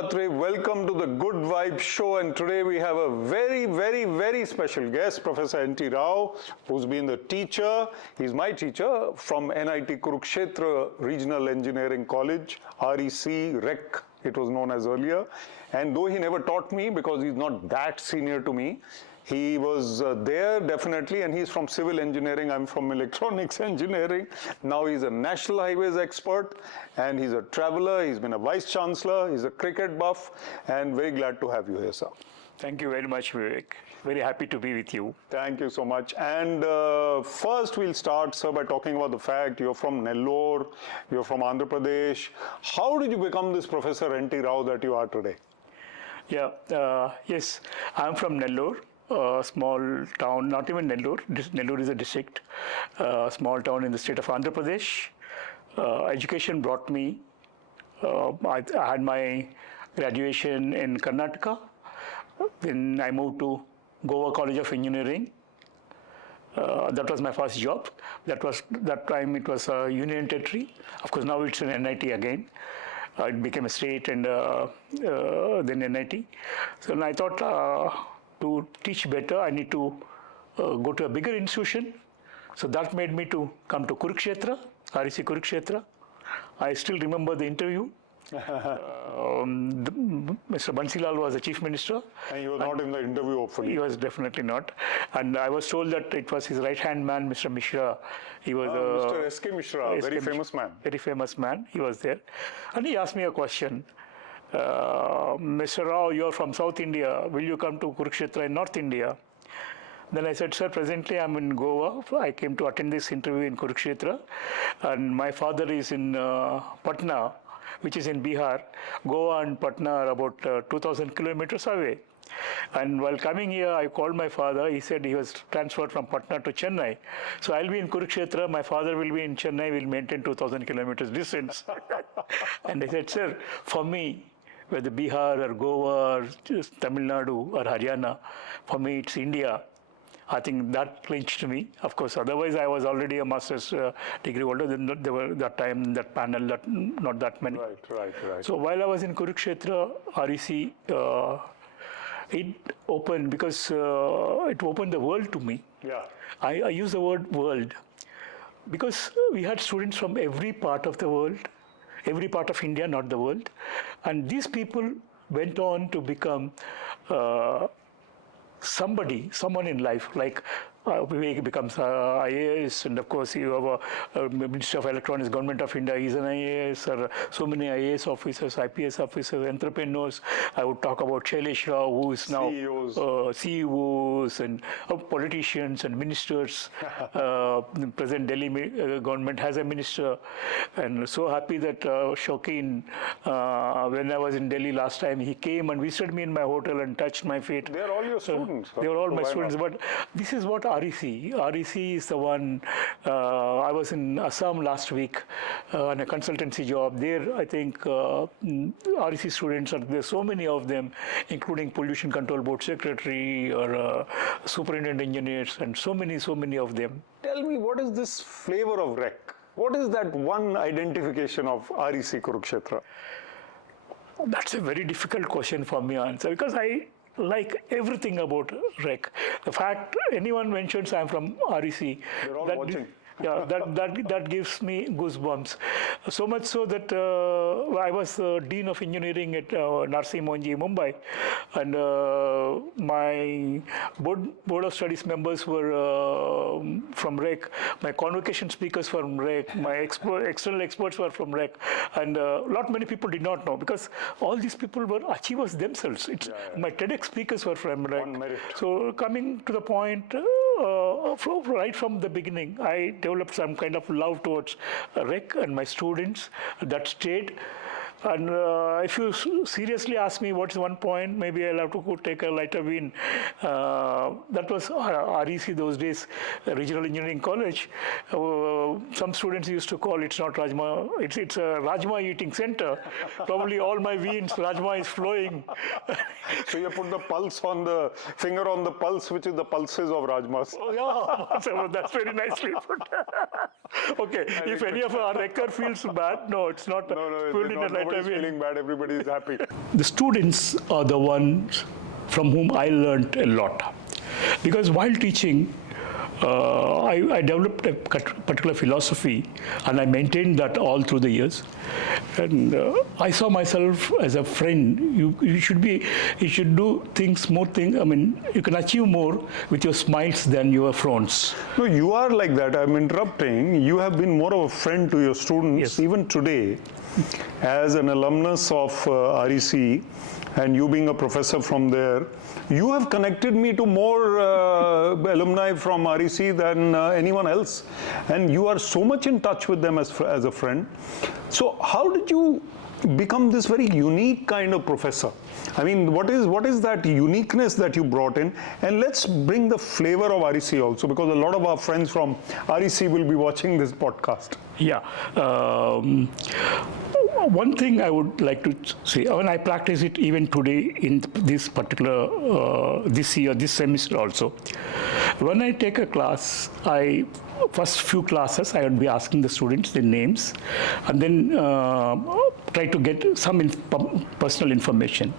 Atray. Welcome to the Good Vibe Show, and today we have a very special guest, Professor N.T. Rao, who's been the teacher. He's my teacher from NIT Kurukshetra Regional Engineering College, RECK, it was known as earlier. And though he never taught me because he's not that senior to me, he was there definitely, and he's from civil engineering. I'm from electronics engineering. Now he's a national highways expert, and he's a traveler. He's been a vice-chancellor. He's a cricket buff, and very glad to have you here, sir. Thank you very much, Vivek. Very happy to be with you. Thank you so much. And first we'll start, sir, by talking about the fact you're from Nellore, you're from Andhra Pradesh. How did you become this Professor N.T. Rao that you are today? Yeah, yes, I'm from Nellore. Small town, not even Nellore. Nellore is a district, small town in the state of Andhra Pradesh. Education brought me. I had my graduation in Karnataka. Then I moved to Goa College of Engineering. That was my first job. That time it was a union territory. Of course, now it's an NIT again. It became a state and then NIT. So I thought. To teach better, I need to go to a bigger institution. So that made me to come to Kurukshetra, REC Kurukshetra. I still remember the interview. Mr. Bansilal was the chief minister. And you were not in the interview, hopefully. He was definitely not. And I was told that it was his right-hand man, Mr. Mishra. He was Mr. S.K. Mishra, very famous man. Very famous man. He was there. And he asked me a question. Mr. Rao, you're from South India. Will you come to Kurukshetra in North India? Then I said, sir, presently I'm in Goa. I came to attend this interview in Kurukshetra. And my father is in Patna, which is in Bihar. Goa and Patna are about 2,000 kilometers away. And while coming here, I called my father. He said he was transferred from Patna to Chennai. So I'll be in Kurukshetra. My father will be in Chennai. We'll maintain 2,000 kilometers distance. And I said, sir, for me, whether Bihar or Goa or Tamil Nadu or Haryana, for me it's India. I think that clinched me. Of course, otherwise I was already a master's degree holder. Then there were that time, that panel, not that many. Right. So while I was in Kurukshetra, REC, it opened because it opened the world to me. Yeah. I use the word world because we had students from every part of the world. Every part of India, not the world. And these people went on to become someone in life, like Vivek becomes IAS, and of course you have a Minister of Electronics, Government of India, he's an IAS, or so many IAS officers, IPS officers, entrepreneurs. I would talk about Shailesh Rao, who is now CEOs and politicians and ministers. The present Delhi government has a minister, and so happy that Shaukin, when I was in Delhi last time, he came and visited me in my hotel and touched my feet. They are all your students. They were all my students, but this is what REC is the one. I was in Assam last week on a consultancy job. There, I think REC students there's so many of them, including Pollution Control Board Secretary or Superintendent Engineers, and so many of them. Tell me, what is this flavor of RECK? What is that one identification of REC Kurukshetra? That's a very difficult question for me to answer because I like everything about RECK. The fact anyone mentions I'm from REC, they're all watching. Yeah, that gives me goosebumps. So much so that I was Dean of Engineering at Narsee, Monjee, Mumbai, and my board of studies members were from RECK. My convocation speakers were from RECK. My external experts were from RECK, and many people did not know because all these people were achievers themselves. My TEDx speakers were from RECK. So coming to the point, right from the beginning, I developed some kind of love towards RECK and my students that stayed. And if you seriously ask me what's one point, maybe I'll have to go take a lighter vein. That was REC those days, Regional Engineering College. Some students used to call it's not Rajma, it's a Rajma eating center. Probably all my veins, Rajma is flowing. So you put the pulse on the finger on the pulse, which is the pulses of Rajmas. Oh yeah, so that's very nicely put. Okay, if any of our record feels bad, no, it's not. No, Put in a lighter Nobody's feeling bad. Everybody is happy. The students are the ones from whom I learned a lot. Because while teaching, I developed a particular philosophy, and I maintained that all through the years. And I saw myself as a friend. You should do more things. I mean, you can achieve more with your smiles than your frowns. No, you are like that. I'm interrupting. You have been more of a friend to your students, Yes. even today, as an alumnus of REC, and you being a professor from there. You have connected me to more alumni from REC than anyone else, and you are so much in touch with them as a friend. So how did you become this very unique kind of professor? I mean, what is that uniqueness that you brought in? And let's bring the flavor of REC also, because a lot of our friends from REC will be watching this podcast. Yeah. One thing I would like to say, and I practice it even today in this particular, this semester also. When I take a class, first few classes, I would be asking the students their names, and then try to get some personal information.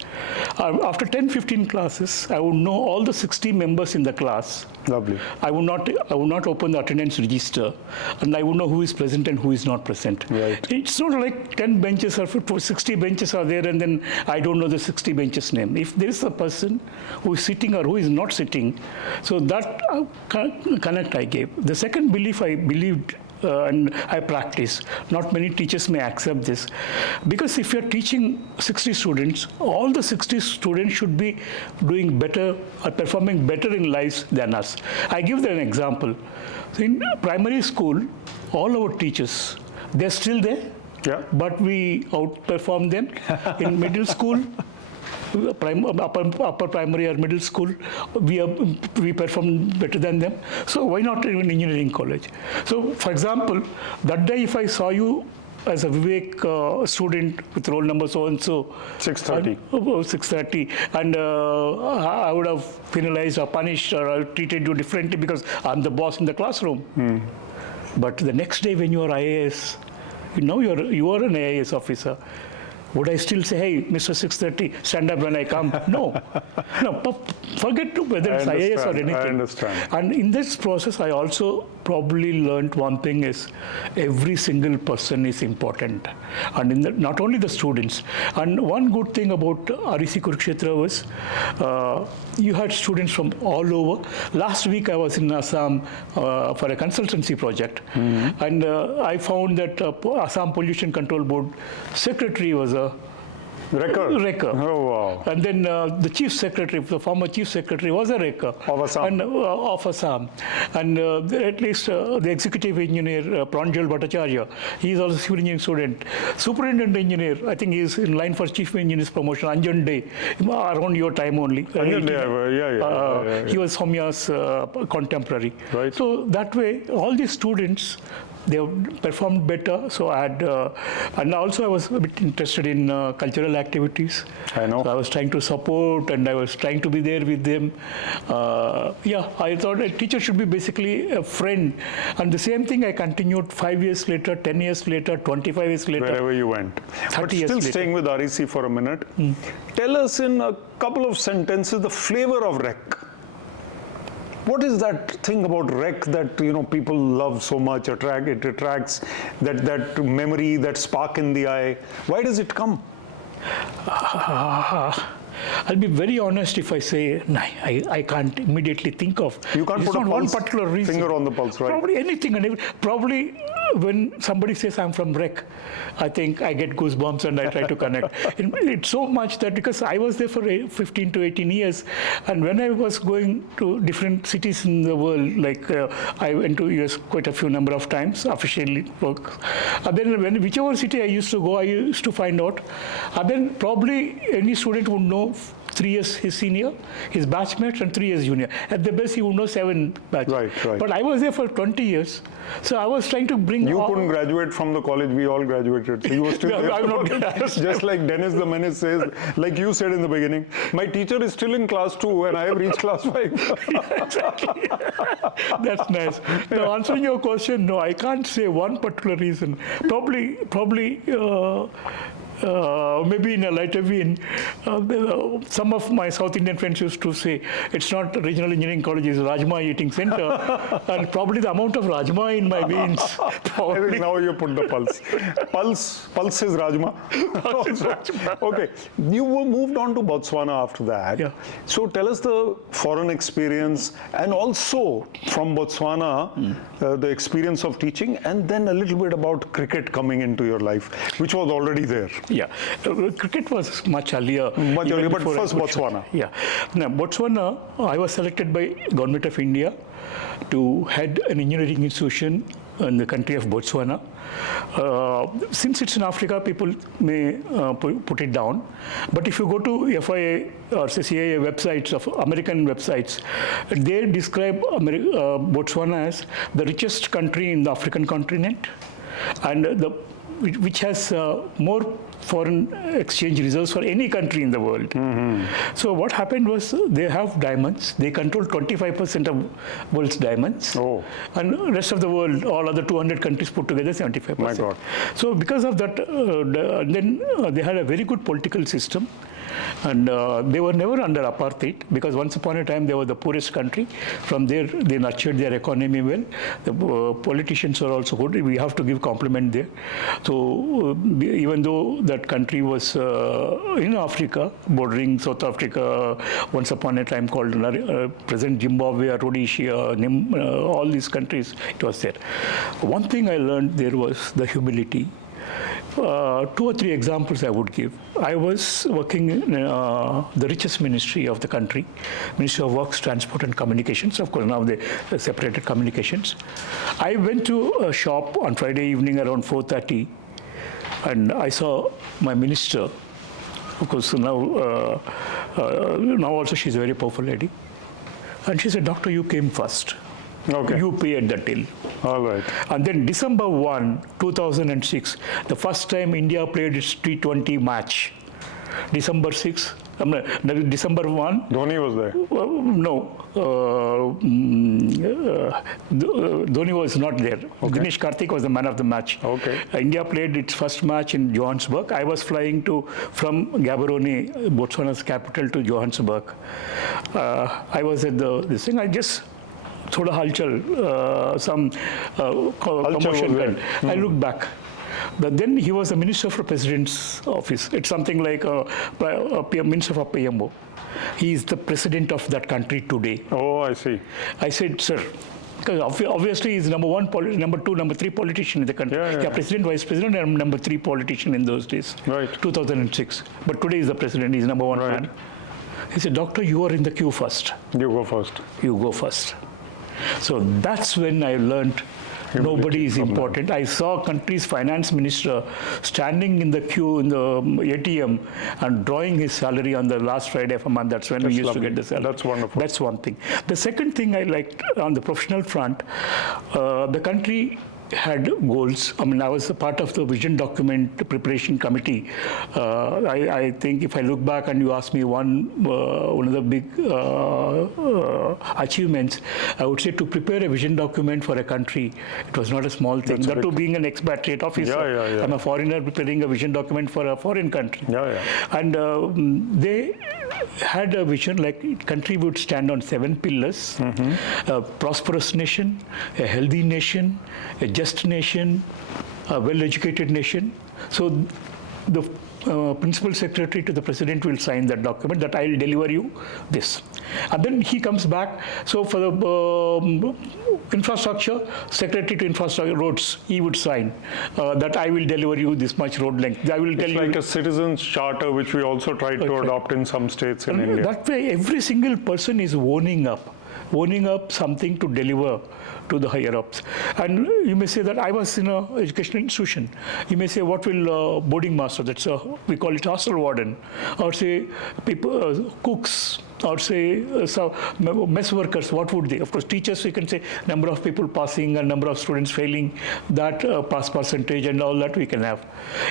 After 10-15 classes, I would know all the 60 members in the class. Lovely. I would not open the attendance register, and I would know who is present and who is not present. Right. It's not like 10 benches or 60 benches are there, and then I don't know the 60 benches name. If there is a person who is sitting or who is not sitting, so that connect I gave. The second belief I believed and I practice. Not many teachers may accept this, because if you're teaching 60 students, all the 60 students should be doing better or performing better in lives than us. I give them an example. In primary school, all our teachers, they're still there, but we outperform them. In middle school, upper primary or middle school, we perform better than them. So why not even engineering college? So for example, that day if I saw you as a Vivek student with roll number so and so 630, and I would have penalized or punished or treated you differently because I'm the boss in the classroom. But the next day when you are IAS, you are an IAS officer. Would I still say, hey, Mr. 630, stand up when I come? No. Forget whether it's IAS or anything. I understand. And in this process, I also probably learned one thing is every single person is important. And not only the students. And one good thing about REC Kurukshetra was you had students from all over. Last week, I was in Assam for a consultancy project. And I found that Assam Pollution Control Board secretary was a RECK. Oh, wow. And then the chief secretary, the former chief secretary, was a RECK. Of Assam. And at least the executive engineer, Pranjal Bhattacharya, he is also a civil engineering student. Superintendent engineer, I think he is in line for chief engineer's promotion, Anjan Day, around your time only. Anjan Day, He was Soumya's contemporary. Right. So that way, all these students, they have performed better. So I had, and also I was a bit interested in cultural activities. I know. So I was trying to support, and I was trying to be there with them. I thought a teacher should be basically a friend. And the same thing I continued 5 years later, 10 years later, 25 years later. Wherever you went. 30 But years still later. staying with REC for a minute, tell us in a couple of sentences the flavor of RECK. What is that thing about RECK that people love so much? It attracts that memory, that spark in the eye. Why does it come? I'll be very honest if I say I can't immediately think of. You can't put one particular reason. Finger on the pulse, right? Probably anything and probably when somebody says I'm from RECK, I think I get goosebumps and I try to connect. It's so much that because I was there for 15 to 18 years, and when I was going to different cities in the world, like I went to US quite a few number of times, officially work. And then whichever city I used to go, I used to find out. And then probably any student would know 3 years his senior, his batchmates, and 3 years junior. At the best, he would know 7 batches. Right. But I was there for 20 years, so I was trying to bring. You couldn't graduate from the college we all graduated, so you were still there. I'm not Just like Dennis the Menace says, like you said in the beginning, my teacher is still in class 2 and I have reached class 5. Exactly. That's nice. Now, answering your question, no, I can't say one particular reason. Probably. maybe in a lighter vein, some of my South Indian friends used to say, it's not regional engineering college, it's Rajma eating center. And probably the amount of Rajma in my veins. I Probably. think now you put the pulse. Pulse is Rajma. Okay, you were moved on to Botswana after that. Yeah. So tell us the foreign experience and also from Botswana, the experience of teaching, and then a little bit about cricket coming into your life, which was already there. Yeah, cricket was much earlier. Much even earlier, but before I first could- Botswana. Yeah. Now, Botswana, I was selected by Government of India to head an engineering institution in the country of Botswana. Since it's in Africa, people may put it down. But if you go to FIA or CIA websites of American websites, they describe Botswana as the richest country in the African continent, and which has more foreign exchange reserves for any country in the world. So what happened was they have diamonds. They control 25% of world's diamonds. Oh. And rest of the world, all other 200 countries put together, 75%. My God. So because of that, then they had a very good political system. And they were never under apartheid, because once upon a time they were the poorest country. From there, they nurtured their economy well. The politicians are also good. We have to give compliment there. So even though that country was in Africa, bordering South Africa, once upon a time called present Zimbabwe, Rhodesia, all these countries, it was there. One thing I learned there was the humility. 2 or 3 examples I would give. I was working in the richest ministry of the country, Ministry of Works, Transport and Communications. Of course, now they separated communications. I went to a shop on Friday evening around 4:30, and I saw my minister. Of course, now also she's a very powerful lady. And she said, "Doctor, you came first. Okay. You paid the till." All right. And then December 1, 2006, the first time India played its T20 match. December 6, December 1. Dhoni was there. Dhoni was not there. Okay. Dinesh Karthik was the man of the match. Okay. India played its first match in Johannesburg. I was flying from Gaborone, Botswana's capital, to Johannesburg. I was at this thing. I just thoda halchal, some commotion. I looked back. But then he was a minister for president's office. It's something like a minister for PMO. He is the president of that country today. Oh, I see. I said, "Sir," because obviously he's number 1, number 2, number 3 politician in the country. Yeah. President, vice president, and number 3 politician in those days. Right. 2006. But today he's the president. He's number 1 man. He said, "Doctor, you are in the queue first. You go first. You go first." So that's when I learned nobody is important. I saw country's finance minister standing in the queue in the ATM and drawing his salary on the last Friday of a month. That's when we used to get the salary. That's wonderful. That's one thing. The second thing I liked on the professional front, the country had goals. I mean, I was a part of the vision document preparation committee. I think if I look back and you ask me one of the big achievements, I would say to prepare a vision document for a country, it was not a small thing. That too, being an expatriate officer. Yeah. I'm a foreigner preparing a vision document for a foreign country. Yeah. And they had a vision like country would stand on 7 pillars: a prosperous nation, a healthy nation, a just nation, a well-educated nation. So the principal secretary to the president will sign that document that I'll deliver you this. And then he comes back. So for the infrastructure, secretary to infrastructure roads, he would sign that I will deliver you this much road length. I will tell It's you. like a citizens charter, which we also tried to adopt in some states in India. That way, every single person is owning up something to deliver to the higher ups. And you may say that I was in an educational institution. You may say, what will boarding master, that's we call it hostel warden, or say people, cooks, or say mess workers, what would they? Of course, teachers, we can say number of people passing and number of students failing, that pass percentage and all that we can have.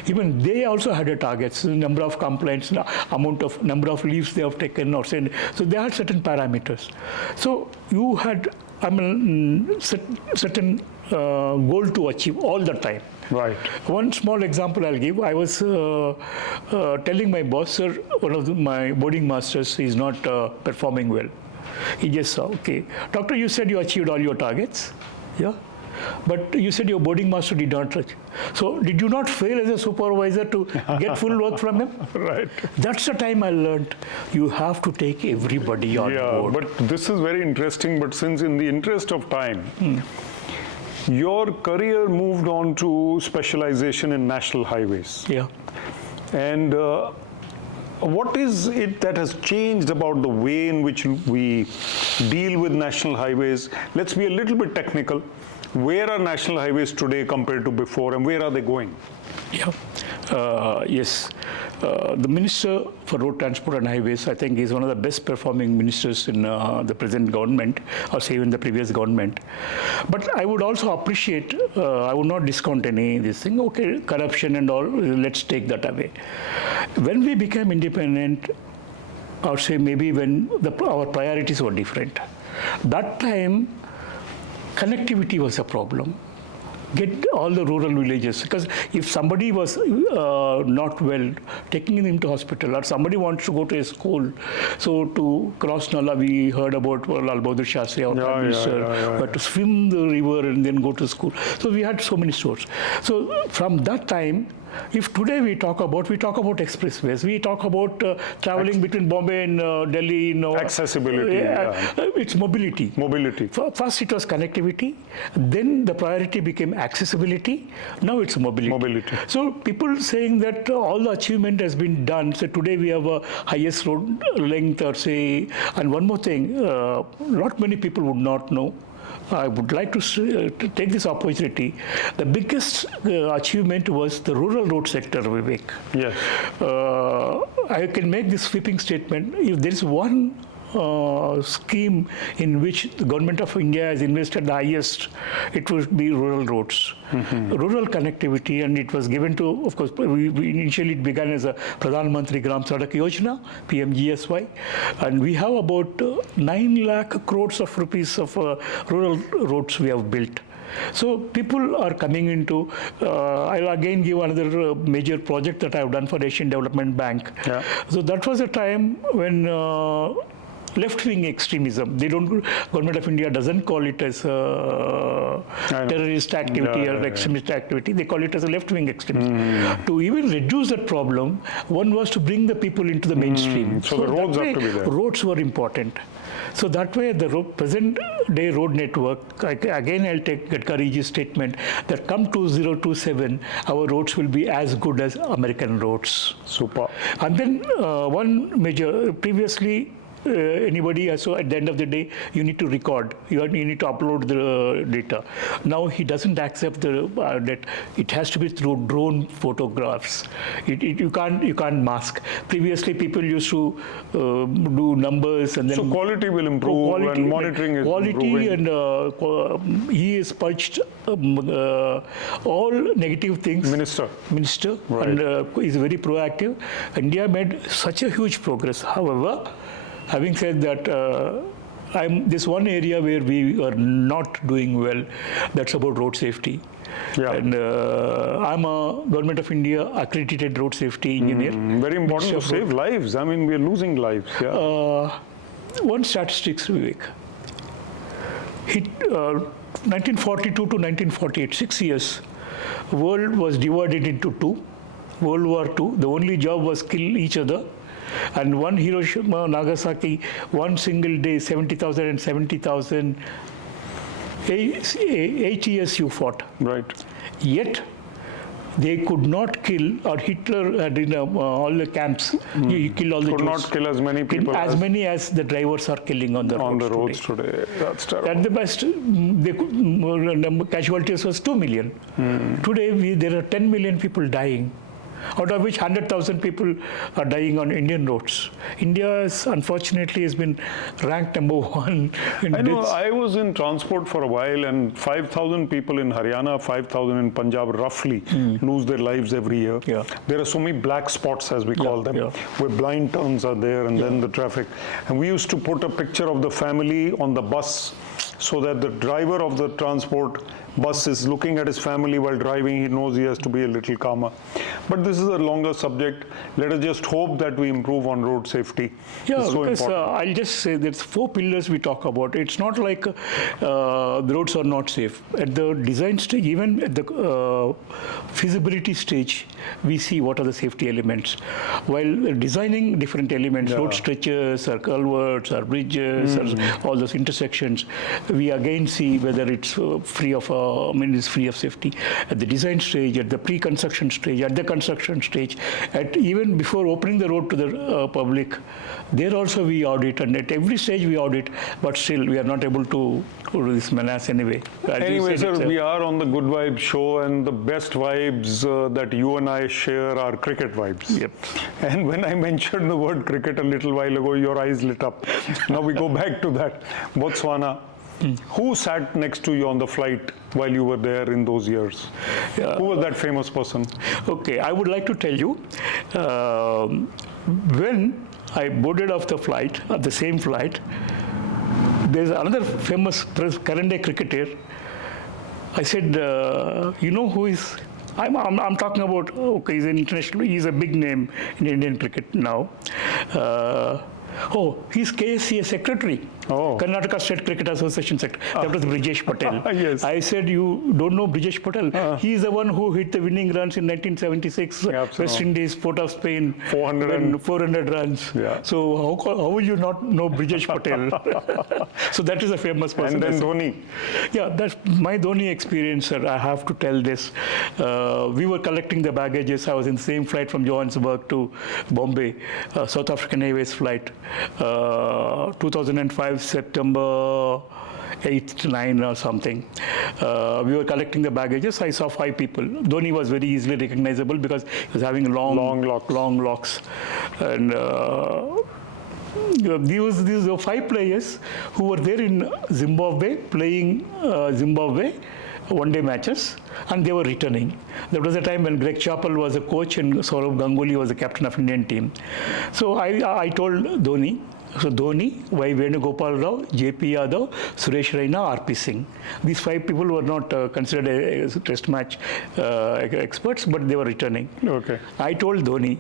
Even they also had a target, number of complaints, number of leaves they have taken, or say, so they had certain parameters. So you had certain goal to achieve all the time. Right. One small example I'll give. I was telling my boss, sir, one of my boarding masters is not performing well. He just saw, okay, doctor, you said you achieved all your targets. Yeah. But you said your boarding master did not touch. So did you not fail as a supervisor to get full work from him? Right. That's the time I learned you have to take everybody on board. But this is very interesting. But since in the interest of time, your career moved on to specialization in national highways. Yeah. And what is it that has changed about the way in which we deal with national highways? Let's be a little bit technical. Where are national highways today compared to before, and where are they going? Yeah. Yes. The Minister for Road Transport and Highways, I think, is one of the best performing ministers in the present government, or say even the previous government. But I would also appreciate, I would not discount any this thing, okay, corruption and all, let's take that away. When we became independent, or say maybe when our priorities were different, that time, connectivity was a problem. Get all the rural villages, because if somebody was not well, taking them to hospital, or somebody wants to go to a school, so to cross Nala, we heard about Lal Bahadur Shastri, our Prime Minister, but to swim the river and then go to school. So we had so many stores. So from that time, if today we talk about expressways, we talk about traveling between Bombay and Delhi, accessibility. It's mobility. Mobility. First it was connectivity, then the priority became accessibility, now it's mobility. So people saying that all the achievement has been done, so today we have a highest road length, or say, and one more thing, not many people would not know. I would like to take this opportunity. The biggest achievement was the rural road sector, Vivek. Yes. I can make this sweeping statement. If there is one scheme in which the government of India has invested the highest, it would be rural roads. Rural connectivity, and it was given to, of course, we initially it began as a Pradhan Mantri Gram Sadak Yojana, PMGSY, and we have about 9 lakh crores of rupees of rural roads we have built. So people are coming into, I'll again give another major project that I've done for Asian Development Bank. Yeah. So that was a time when left-wing extremism. Government of India doesn't call it as terrorist activity or extremist activity. They call it as a left-wing extremism. To even reduce that problem, one was to bring the people into the mainstream. So the roads have to be there. Roads were important. So that way, the present-day road network, again I'll take Gadkari's statement, that come 2027, our roads will be as good as American roads. Super. And then one major, previously, anybody, so at the end of the day, you need to record, you need to upload the data. Now he doesn't accept that it has to be through drone photographs. You can't mask. Previously, people used to do numbers, and then so quality will improve, and monitoring is improving. And he has purged all negative things. Minister, right. And is very proactive. India made such a huge progress. However, having said that, this one area where we are not doing well, that's about road safety. Yeah. And I'm a Government of India accredited road safety engineer. Very important to save lives. I mean, we're losing lives. Yeah. One statistics, Vivek. 1942 to 1948, 6 years, world was divided into two. World War II, the only job was kill each other. And one Hiroshima, Nagasaki, one single day, 70,000 and 70,000, 8 years you fought. Right. Yet, they could not kill, or Hitler had in all the camps, he killed all the Jews. Could not kill as many people. As many as the drivers are killing on the roads today. That's terrible. At the best, casualties was 2 million. Today, there are 10 million people dying, out of which 100,000 people are dying on Indian roads. India, unfortunately, has been ranked number 1 in I know, deaths. I was in transport for a while, and 5,000 people in Haryana, 5,000 in Punjab roughly lose their lives every year. Yeah. There are so many black spots, as we call them, where blind turns are there, and then the traffic. And we used to put a picture of the family on the bus so that the driver of the transport bus is looking at his family while driving. He knows he has to be a little calmer. But this is a longer subject. Let us just hope that we improve on road safety. Yeah, it's so because important. I'll just say there's 4 pillars we talk about. It's not like the roads are not safe. At the design stage, even at the feasibility stage, we see what are the safety elements. While designing different elements, road stretches, or culverts, or bridges, or all those intersections, we again see whether it's free of it's free of safety. At the design stage, at the pre-construction stage, at the construction stage, at even before opening the road to the public, there also we audit, and at every stage we audit, but still we are not able to do this menace anyway. Anyway, sir, we are on the Good Vibes show, and the best vibes that you and I share are cricket vibes. Yep. And when I mentioned the word cricket a little while ago, your eyes lit up. Now we go back to that. Botswana. Who sat next to you on the flight while you were there in those years? Who was that famous person? Okay, I would like to tell you, when I boarded off the flight, the same flight, there's another famous current day cricketer. I said, you know who is? I'm talking about, okay, he's an international, he's a big name in Indian cricket now. He's KSCA secretary. Karnataka State Cricket Association secretary. That was Brijesh Patel. Yes. I said, you don't know Brijesh Patel? He's the one who hit the winning runs in 1976. West Indies, Port of Spain. 400 runs. Yeah. So how will you not know Brijesh Patel? So that is a famous person. And then Dhoni. Yeah, that's my Dhoni experience, sir. I have to tell this. We were collecting the baggages. I was in the same flight from Johannesburg to Bombay, South African Airways flight, 2005. September 8th to 9 or something. We were collecting the baggages. I saw 5 people. Dhoni was very easily recognizable because he was having long locks. And these were 5 players who were there in Zimbabwe playing Zimbabwe one-day matches, and they were returning. There was a time when Greg Chappell was a coach and Saurav Ganguly was the captain of Indian team. So I told Dhoni, Dhoni, Y. Venugopal Rao, J.P. Yadav, Suresh Raina, R.P. Singh. These 5 people were not considered as test match experts, but they were returning. Okay. I told Dhoni,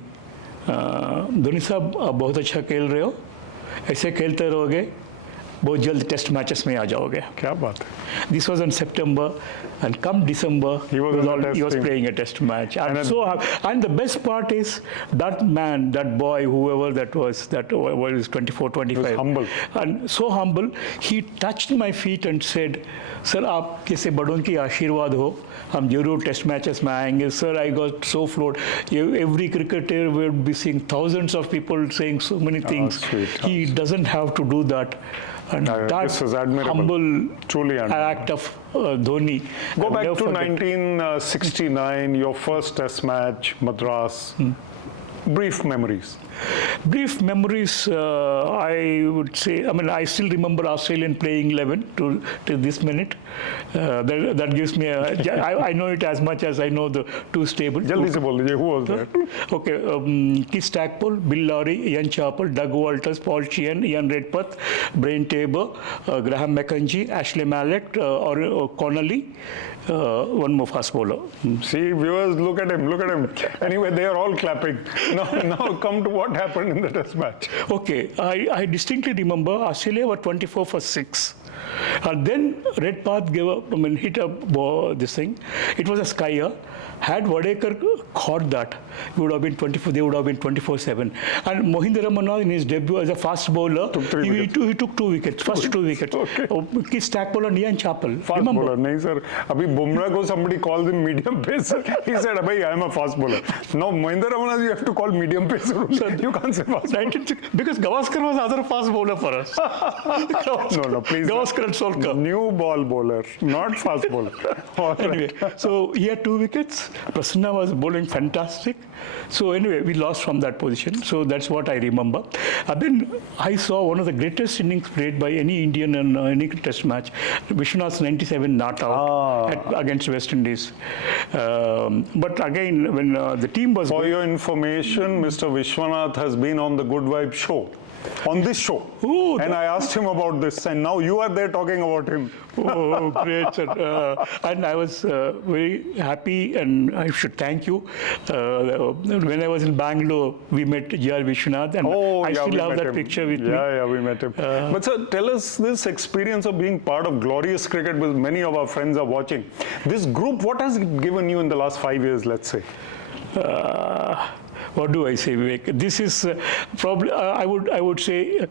Dhoni साहब आप बहुत अच्छा खेल रहे हो, ऐसे खेलते रहोगे बहुत जल्द टेस्ट मैचेस में आ जाओगे. क्या बात है. This was in September, and come December, he was playing a test match. And the best part is that man, that boy, whoever that was 24, 25. He was humble. And so humble, he touched my feet and said, "Sir, आप कैसे बड़ों की आशीर्वाद हो, हम जरूर test matches में आएंगे." Sir, I got so floored. Every cricketer will be seeing thousands of people saying so many things. He doesn't have to do that. And this is admirable. Humble Truly act of Dhoni. Go back to 1969, your first test match, Madras. Brief memories. Brief memories, I would say, I still remember Australian playing 11 to this minute. That gives me I know it as much as I know the 2 stable. Jaldi se bol dijiye, who was there? Okay, Keith Stackpole, Bill Lowry, Ian Chappell, Doug Walters, Paul Sheehan, Ian Redpath, Brian Tabor, Graham McKenzie, Ashley Mallett, or Connolly. One more fast bowler. See, viewers, look at him. Anyway, they are all clapping. Now come to what happened in the test match. Okay, I distinctly remember Australia were 24 for 6. And then Redpath hit a ball, this thing. It was a skyer. Had Wadekar caught that, it would have been 24. They would have been 24-7. And Mohinder Ramanathan, in his debut as a fast bowler, he took 2 wickets. First 2 wickets. Okay. Keith Stackpole and Ian Chappell. Fast bowler, no, sir. Abhi Bumrah ko somebody called him medium pacer. He said, "Abhi, I am a fast bowler." Now Mohinder Ramanathan, you have to call medium pacer. You can't say fast bowler. Because Gavaskar was other fast bowler for us. No, please. Gavaskar and Solkar. New ball bowler, not fast bowler. Anyway, so he had 2 wickets. Prasanna was bowling fantastic. So anyway, we lost from that position. So that's what I remember. Then I saw one of the greatest innings played by any Indian in any test match. Vishwanath's 97 not out against West Indies. But again, when the team was... For your information, Mr. Vishwanath has been on the Good Vibe show. on this show. Ooh, and I asked him about this, and now you are there talking about him. Oh, great. And I was very happy, and I should thank you. When I was in Bangalore, we met J.R. Vishwanath, and I still have that picture with me. Yeah, we met him. But sir, tell us this experience of being part of glorious cricket, with many of our friends are watching. This group, what has it given you in the last 5 years, let's say? What do I say, Vivek? This is probably, I would say,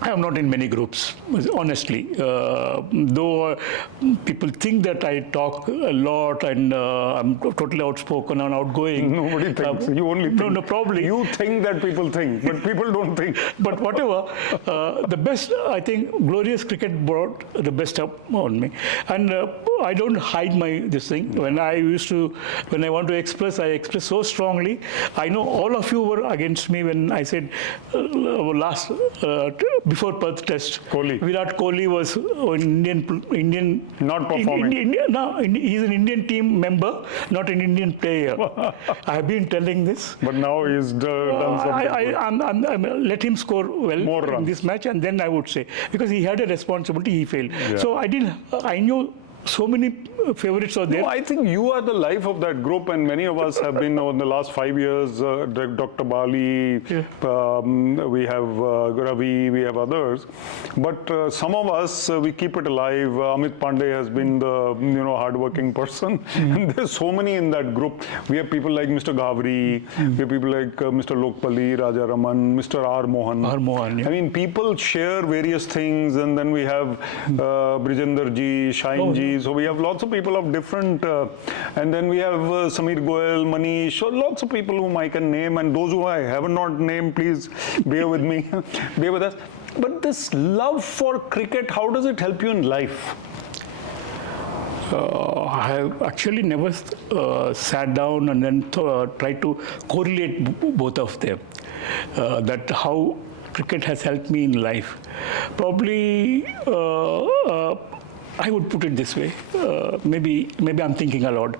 I am not in many groups, honestly. Though people think that I talk a lot and I'm totally outspoken and outgoing. Nobody thinks. You only think. No, probably. You think that people think, but people don't think. But whatever, the best, I think, glorious cricket brought the best up on me. And I don't hide this thing. When I want to express, I express so strongly. I know all of you were against me when I said before Perth Test, Virat Kohli was an Indian not performing. He's an Indian team member, not an Indian player. I have been telling this. But now he's done something. I'm let him score well in this match, and then I would say, because he had a responsibility, he failed. Yeah. So I knew so many favorites are there. No, I think you are the life of that group, and many of us have been over the last 5 years. Dr. Bali, we have Ravi, we have others. But some of us, we keep it alive. Amit Pandey has been the hardworking person. And there's so many in that group. We have people like Mr. Ghavri, we have people like Mr. Lokpali, Raja Raman, Mr. R. Mohan. I mean, people share various things, and then we have Brijender ji, Shahin ji. So we have lots of people of different, and then we have Samir Goel, Manish, so lots of people whom I can name, and those who I have not named, please bear with me, bear with us. But this love for cricket, how does it help you in life? I have actually never sat down and then tried to correlate both of them. That how cricket has helped me in life. Probably I would put it this way. Maybe I'm thinking a lot.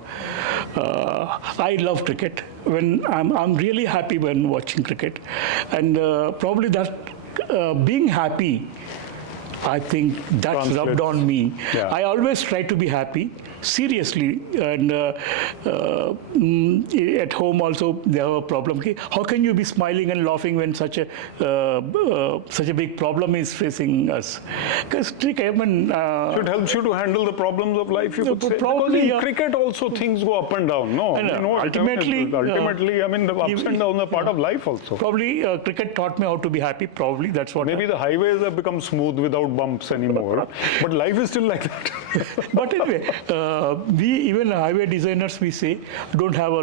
I love cricket. When I'm really happy when watching cricket, and probably that being happy, I think that's rubbed on me. Yeah. I always try to be happy, seriously, and at home also they have a problem. How can you be smiling and laughing when such a big problem is facing us? Because cricket should help you to handle the problems of life. You could say. Probably, because in cricket also things go up and down. No, ultimately, I mean the ups and downs are part of life also. Probably cricket taught me how to be happy. Probably that's what. Maybe the highways have become smooth without bumps anymore, but life is still like that. But anyway, we even highway designers, we say, don't have a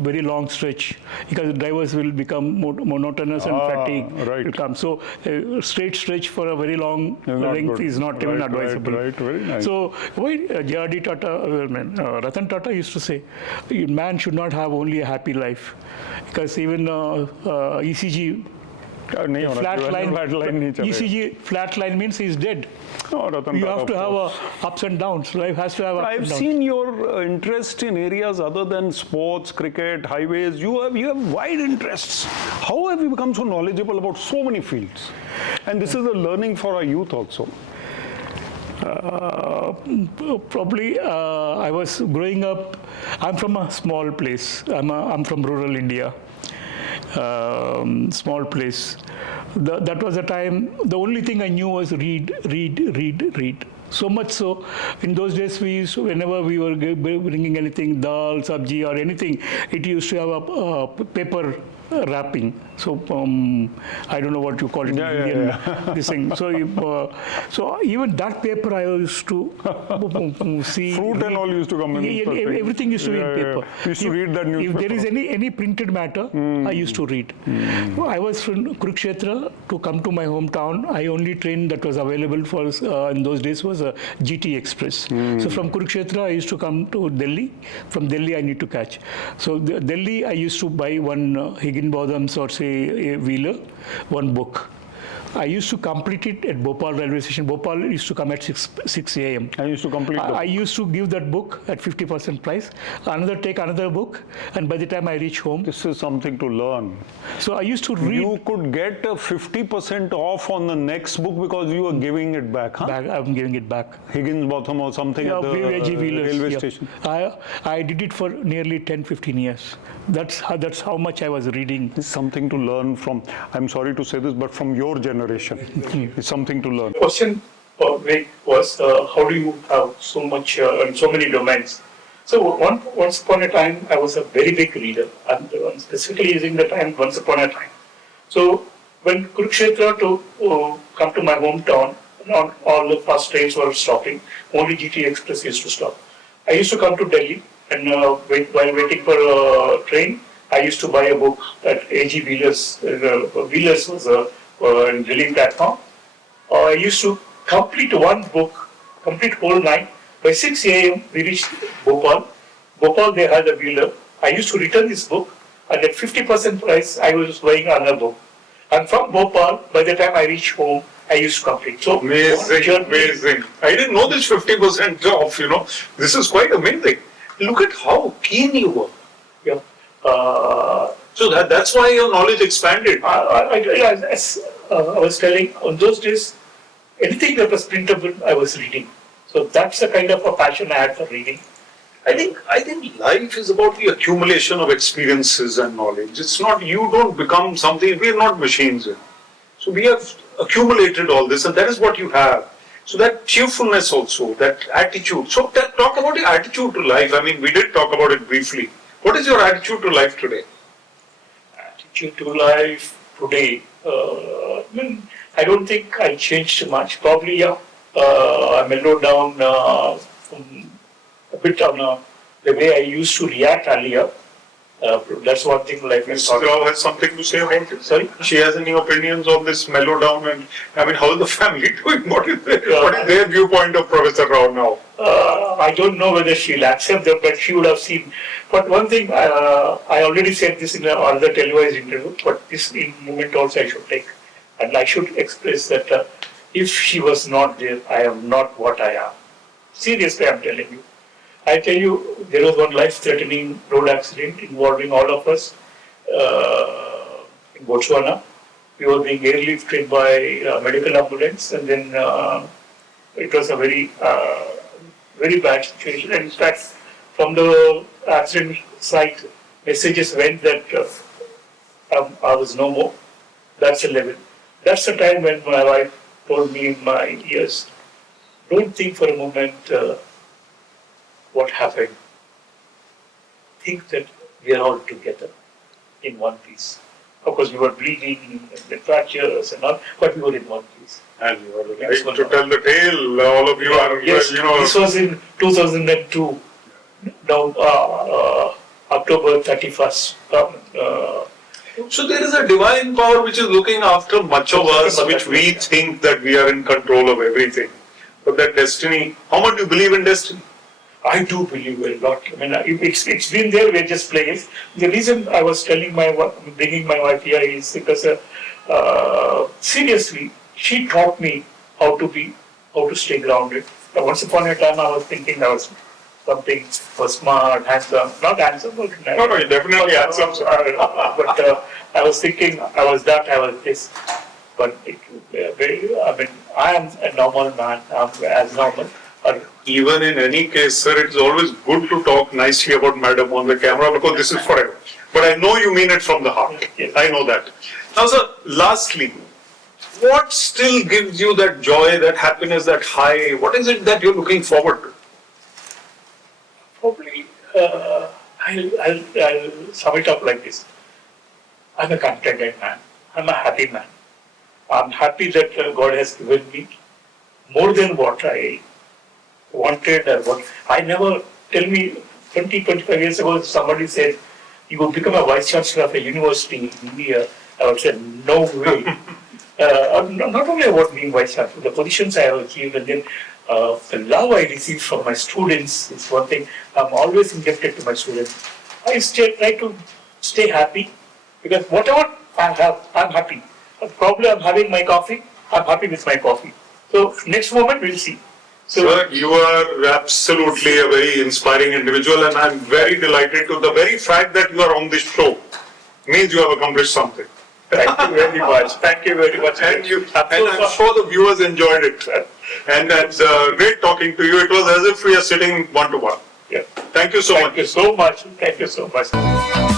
very long stretch, because drivers will become monotonous and fatigue will come. So a straight stretch for a very long length is not even advisable. Right, very nice. So J.R.D. Tata, Ratan Tata used to say, man should not have only a happy life, because even ECG ECG flat line means he's dead. You have to have ups and downs. Life has to have ups and downs. I've seen your interest in areas other than sports, cricket, highways. You have wide interests. How have you become so knowledgeable about so many fields? And this is a learning for our youth also. Probably I was growing up, I'm from a small place. I'm from rural India. Small place. That was a time, the only thing I knew was read. So much so, in those days, we used to, whenever we were bringing anything, dal, sabji or anything, it used to have a paper wrapping. So I don't know what you call it. This thing. So so even that paper I used to see. Fruit and all used to come in. Everything used to be in paper. Used to read that newspaper. If there is any printed matter, I used to read. I was from Kurukshetra. To come to my hometown, I only train that was available for in those days was a GT Express. So from Kurukshetra, I used to come to Delhi. From Delhi, I need to catch. So Delhi, I used to buy one Higginbotham's or say a Wheeler, one book. I used to complete it at Bhopal railway station. Bhopal used to come at 6 a.m. I used to complete the I used to give that book at 50% price, take another book, and by the time I reach home. This is something to learn. So I used to read. You could get a 50% off on the next book because you were giving it back, huh? I'm giving it back. Higginsbotham or something at the railway station. I did it for nearly 10-15 years. That's how much I was reading. It's something to learn from, I'm sorry to say this, but from your generation. It's something to learn. Question for Vic was, how do you have so much in so many domains? So once upon a time, I was a very big reader. I'm specifically using the time once upon a time. So when Kurukshetra to come to my hometown, not all the fast trains were stopping. Only GT Express used to stop. I used to come to Delhi, and while waiting for a train, I used to buy a book at A.G. Wheeler's. Wheeler's was in Delhi platform. I used to complete one book, complete whole night. By 6 a.m., we reached Bhopal. Bhopal, they had a Wheeler. I used to return this book, and at 50% price, I was buying another book. And from Bhopal, by the time I reached home, I used to complete. So amazing. I didn't know this 50% off, This is quite amazing. Look at how keen you were. Yeah. So that's why your knowledge expanded. I was telling, on those days, anything that was printable, I was reading. So that's the kind of a passion I had for reading. I think life is about the accumulation of experiences and knowledge. It's not, you don't become something, we are not machines. So we have accumulated all this, and that is what you have. So that cheerfulness also, that attitude. So talk about your attitude to life. I mean, we did talk about it briefly. What is your attitude to life today? Attitude to life today, I don't think I changed much. Probably, I mellowed down a bit on the way I used to react earlier. That's one thing life is. Mr. Rao has something to say about it. Sorry? She has any opinions on this mellow down, and I mean, how is the family doing? What is their viewpoint of Professor Rao now? I don't know whether she'll accept them, but she would have seen. But one thing, I already said this in another televised interview, but this moment also I should take. And I should express that if she was not there, I am not what I am. Seriously, I'm telling you. I tell you, there was one life-threatening road accident involving all of us in Botswana. We were being airlifted by a medical ambulance, and then it was a very, very bad situation. And in fact, from the accident site, messages went that I was no more. That's the level. That's the time when my wife told me in my ears, don't think for a moment what happened. Think that we are all together in one piece. Of course, we were bleeding, the fractures and all, but we were in one piece. And you are right to tell the tale. All of you are, yes, this was in 2002. Now, October 31st. So there is a divine power which is looking after much of us, which we think that we are in control of everything. But that destiny, how much do you believe in destiny? I do believe a lot. I mean, it's been there, we're just playing it. The reason I was bringing my wife here is because, seriously, she taught me how to stay grounded. Once upon a time, I was thinking I was something was smart, handsome, not handsome, but no, definitely handsome. But I was thinking I was that, I was this. But I am a normal man. I'm as normal. Even in any case, sir, it's always good to talk nicely about madam on the camera because this is forever. But I know you mean it from the heart. Yes. I know that. Now, sir, lastly, what still gives you that joy, that happiness, that high? What is it that you're looking forward to? Probably, I'll sum it up like this. I'm a contented man. I'm a happy man. I'm happy that God has given me more than what I wanted or what I never. Tell me 20-25 years ago somebody said you will become a Vice-Chancellor of a university in India, I would say no way. Not only about being Vice-Chancellor, the positions I have achieved, and then the love I receive from my students is one thing. I'm always indebted to my students. I try to stay happy because whatever I have, I'm happy. Probably I'm having my coffee. I'm happy with my coffee. So next moment we'll see. So, sir, you are absolutely a very inspiring individual, and I'm very delighted to the very fact that you are on this show means you have accomplished something. thank you very much. Thank you very much. And I'm sure the viewers enjoyed it. And it's great talking to you. It was as if we are sitting one to one. Yeah. Thank you so much. Thank you so much. Thank you so much.